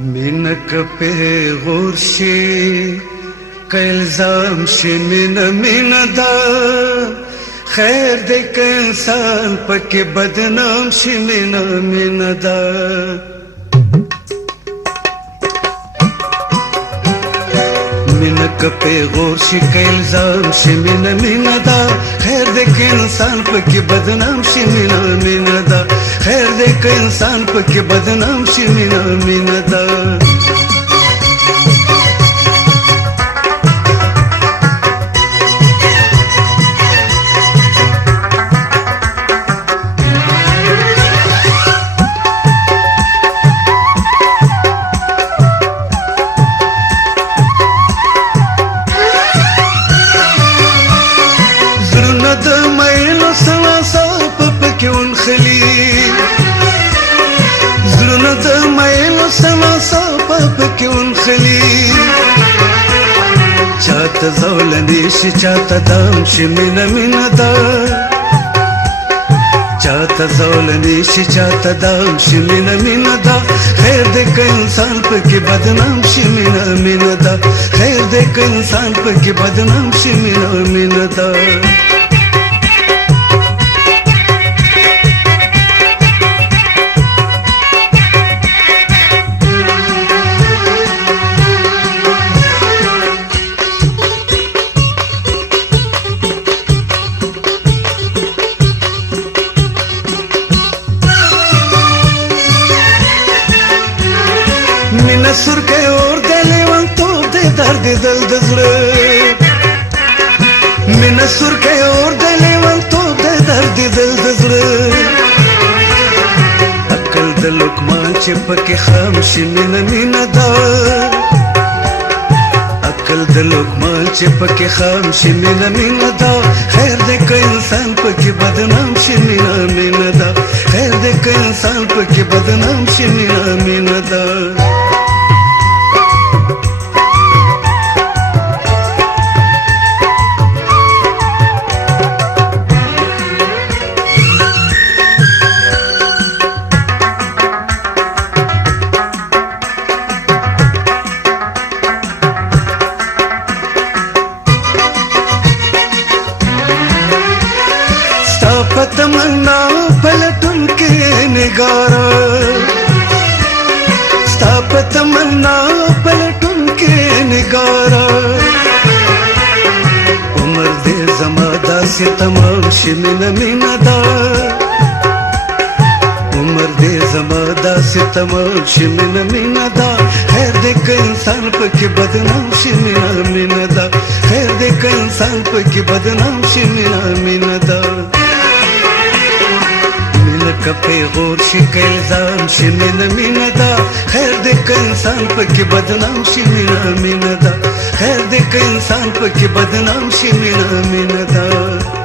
منك پیغور شي که الزام شي مینه دا خیر دی که انسان پکې بدنام شي مینه دا منك پیغور شي که الزام شي مینه دا خیر دی که انسان پکې بدنام شي مینه دا خیر دی که انسان پکې بدنام شي مینه دا زړونه د مینو سماسا پکې ونخلي چاته زولنې شي چاته دام شي مینه دا چاته زولنې شي چاته دام شي مینه دا خیر دی که انسان پکې بدنام شي مینه دا خیر دی که انسان پکې بدنام شي مینه دا سر کې اور د لیوانتوب د درد دل د زړه مینه سر کې اور د لیوانتوب د درد دل د زړه عقل د لقمان چې پکې خام شي مینه دا عقل د لقمان چې پکې خام شي مینه دا خیر دی که انسان پکې بدنام شي مینه دا خیر دی که انسان پکې بدنام شي مینه دا तमन्ना पलटुन के निगारा स्ताप तमन्ना पलटुन के निगारा उमर दे जमादा से तमाम शिमिन दा उमर दे जमादा से तमाम शिमिन दा खैर दे के इंसान पके बदनाम शिमिन दा खैर दे के इंसान पके बदनाम शिमिन दा कपे गौर शि के इल्जाम शि मीना दा खैर दे के इंसान पके बदनाम शि मीना दा खैर दे के इंसान पके बदनाम शि मीना दा